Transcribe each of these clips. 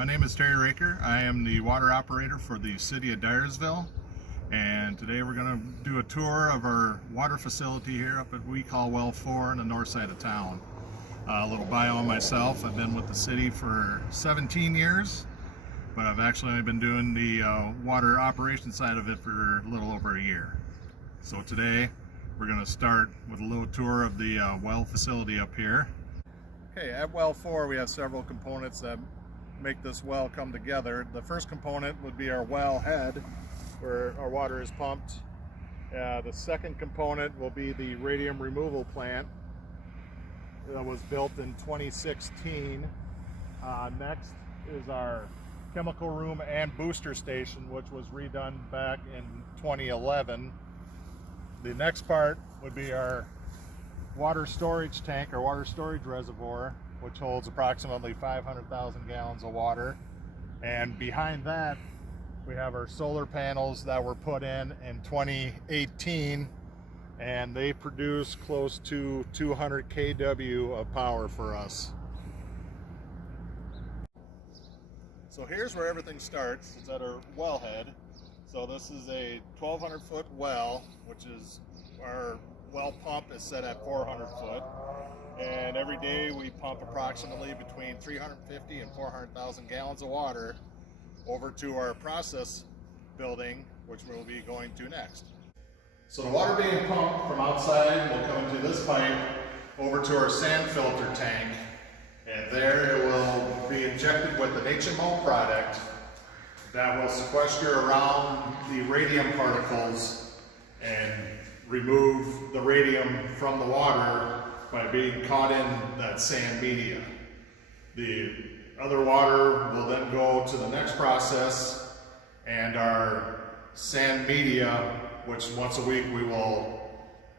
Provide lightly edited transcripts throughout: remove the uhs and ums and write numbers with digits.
My name is Terry Raker. I am the water operator for the city of Dyersville, and today we're going to do a tour of our water facility here up at we call Well 4 on the north side of town. A little bio on myself. I've been with the city for 17 years, but I've actually only been doing the water operation side of it for a little over a year. So today we're going to start with a little tour of the well facility up here. Okay, at Well 4 we have several components that make this well come together. The first component would be our well head, where our water is pumped. The second component will be the radium removal plant that was built in 2016. Next is our chemical room and booster station, which was redone back in 2011. The next part would be our water storage tank, or water storage reservoir, which holds approximately 500,000 gallons of water. And behind that, we have our solar panels that were put in 2018, and they produce close to 200 kW of power for us. So here's where everything starts. It's at our wellhead. So this is a 1,200 foot well, which is our well pump is set at 400 foot. And every day we pump approximately between 350 and 400,000 gallons of water over to our process building, which we'll be going to next. So the water being pumped from outside will come into this pipe over to our sand filter tank, and there it will be injected with an HMO product that will sequester around the radium particles and remove the radium from the water by being caught in that sand media. The other water will then go to the next process, and our sand media, which once a week we will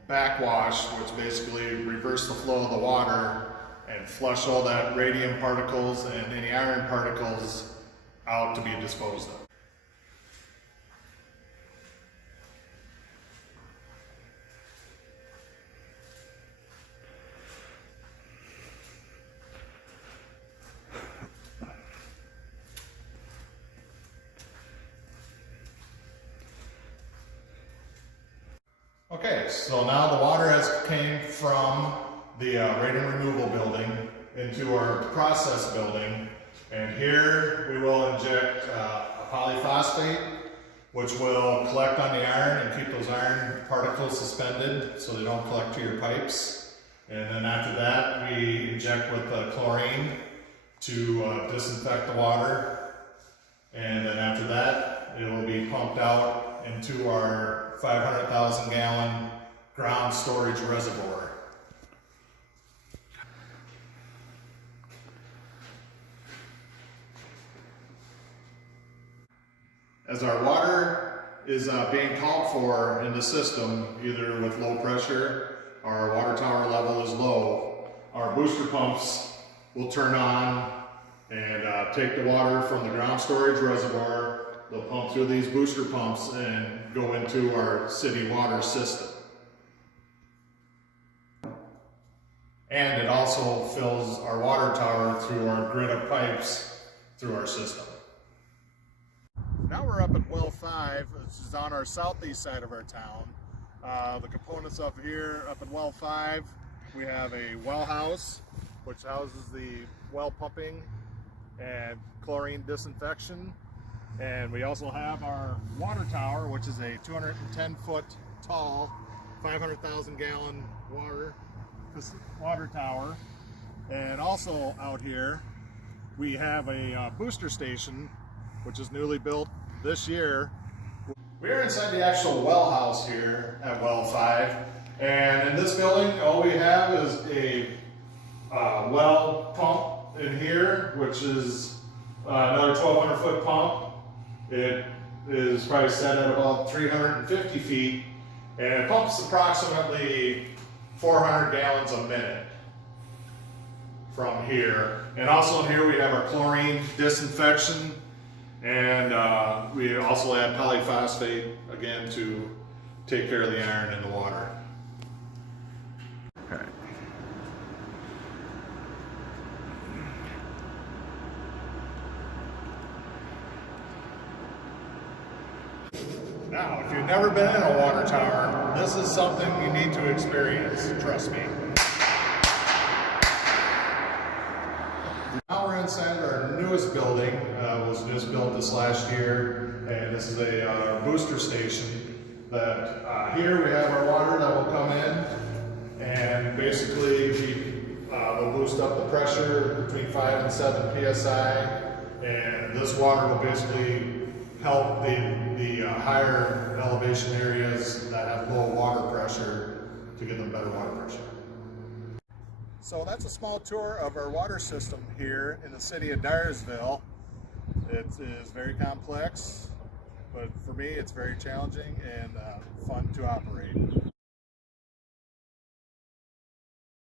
backwash, which basically reverse the flow of the water and flush all that radium particles and any iron particles out to be disposed of. Okay, so now the water has came from the radium removal building into our process building, and here we will inject a polyphosphate, which will collect on the iron and keep those iron particles suspended so they don't collect to your pipes. And then after that we inject with chlorine to disinfect the water, and then after that it will be pumped out into our 500,000 gallon ground storage reservoir. As our water is being called for in the system, either with low pressure or our water tower level is low, our booster pumps will turn on and take the water from the ground storage reservoir. They'll pump through these booster pumps and go into our city water system. And it also fills our water tower through our grid of pipes through our system. Now we're up at Well 5, which is on our southeast side of our town. The components up here, up at Well 5, we have a well house, which houses the well pumping and chlorine disinfection. And we also have our water tower, which is a 210 foot tall, 500,000 gallon water tower. And also out here, we have a booster station, which is newly built this year. We're inside the actual well house here at Well 5. And in this building, all we have is a well pump in here, which is another 1,200 foot pump. It is probably set at about 350 feet, and it pumps approximately 400 gallons a minute from here. And also in here we have our chlorine disinfection, and we also add polyphosphate again to take care of the iron in the water. Okay. Now, if you've never been in a water tower, this is something you need to experience, trust me. Now we're inside our newest building. It was just built this last year, and this is a booster station that here we have our water that will come in, and basically we'll boost up the pressure between 5 and 7 psi, and this water will basically help the higher elevation areas that have low water pressure to give them better water pressure. So that's a small tour of our water system here in the city of Dyersville. It is very complex, but for me it's very challenging and fun to operate.